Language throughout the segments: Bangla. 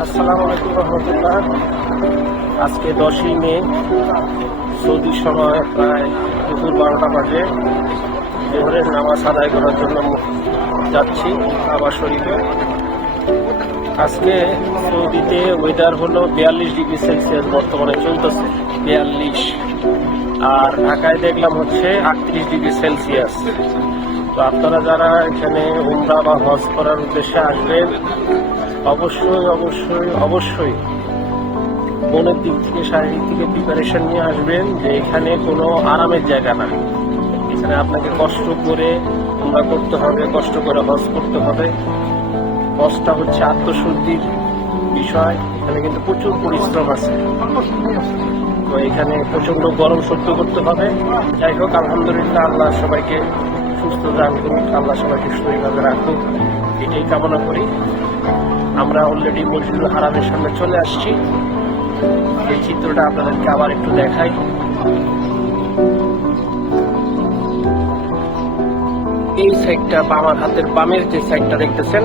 আসসালামু আলাইকুম রহমতুল্লাহ। আজকে 10ই মে, সৌদি সময় প্রায় দুপুর 12টা বাজে। জোহরের নামাজ আদায় করার জন্য যাচ্ছি কাবা শরীফে। আজকে সৌদিতে ওয়েদার হলো 42°C বর্তমানে চলতেছে, 42। আর ঢাকায় দেখলাম হচ্ছে 38°C। তো আপনারা যারা এখানে উমরা বা হজ করার উদ্দেশ্যে আসবেন, অবশ্যই অবশ্যই অবশ্যই মনের দিক থেকে, শারীরিক থেকে প্রিপারেশন নিয়ে আসবেন যে এখানে কোনো আরামের জায়গা না। এখানে আপনাকে কষ্ট করে উমরা করতে হবে, কষ্ট করে হজ করতে হবে। হজটা হচ্ছে আত্মশুদ্ধির বিষয়। এখানে কিন্তু প্রচুর পরিশ্রম আছে। তো এখানে প্রচন্ড গরম সহ্য করতে হবে। যাই হোক, আলহামদুলিল্লাহ, আল্লাহ সবাইকে সুস্থ দান করুক, আল্লাহ সবাইকে সুস্থভাবে রাখুক, এটাই কামনা করি। আমরা অলরেডি মসজিদুল হারামের সামনে চলে আসছি। এই চিত্রটা আপনাদেরকে আবার একটু দেখাই। এই সাইডটা, আমার হাতের বামের যে সাইডটা দেখতেছেন,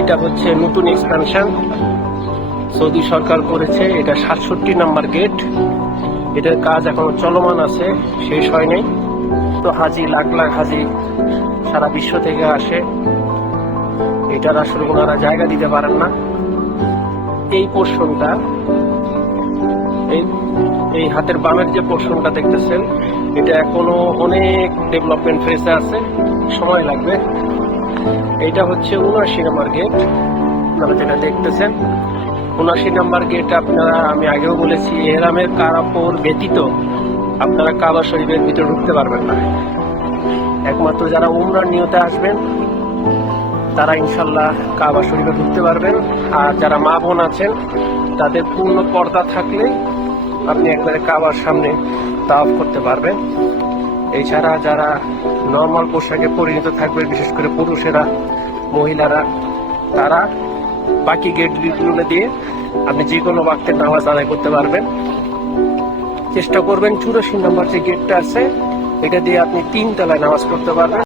এটা হচ্ছে নতুন এক্সপেনশন সৌদি সরকার করেছে। এটা 67 নাম্বার গেট। এটার কাজ এখনো চলমান আছে, শেষ হয় নাই। তো হাজি, লাখ লাখ হাজি সারা বিশ্ব থেকে আসে। এটার আসলে ওনারা জায়গা দিতে পারেন না। এই পোর্শনটা, এই হাতের বামের যে পোর্শনটা দেখতেছেন, এটা এখনো অনেক ডেভেলপমেন্ট ফেজে আছে, সময় লাগবে। এইটা হচ্ছে 79 নাম্বার গেট। আপনারা যেটা দেখতেছেন 79 নাম্বার গেট, আপনারা, আমি আগেও বলেছি, এহরামের কাপড় ব্যতীত আপনারা কাবা শরীফের ভিতরে ঢুকতে পারবেন না। একমাত্র যারা উমরার নিয়তে আসবেন তারা ইনশাল্লাহ কাবা শরীফে ঢুকতে পারবেন। আর যারা মা বোন আছেন তাদের পূর্ণ পর্দা থাকলে আপনি একবারে কাবার সামনে তাওয়াফ করতে পারবেন। এছাড়া যারা নর্মাল পোশাকে পরিণত থাকবে, বিশেষ করে পুরুষেরা, মহিলারা, তারা বাকি গেটগুলো দিয়ে আপনি যে কোনো ওয়াক্তের নামাজ আদায় করতে পারবেন। চেষ্টা করবেন 84 নাম্বার যে গেটটা আছে, এটা দিয়ে আপনি 3 তলায় নামাজ পড়তে পারবেন।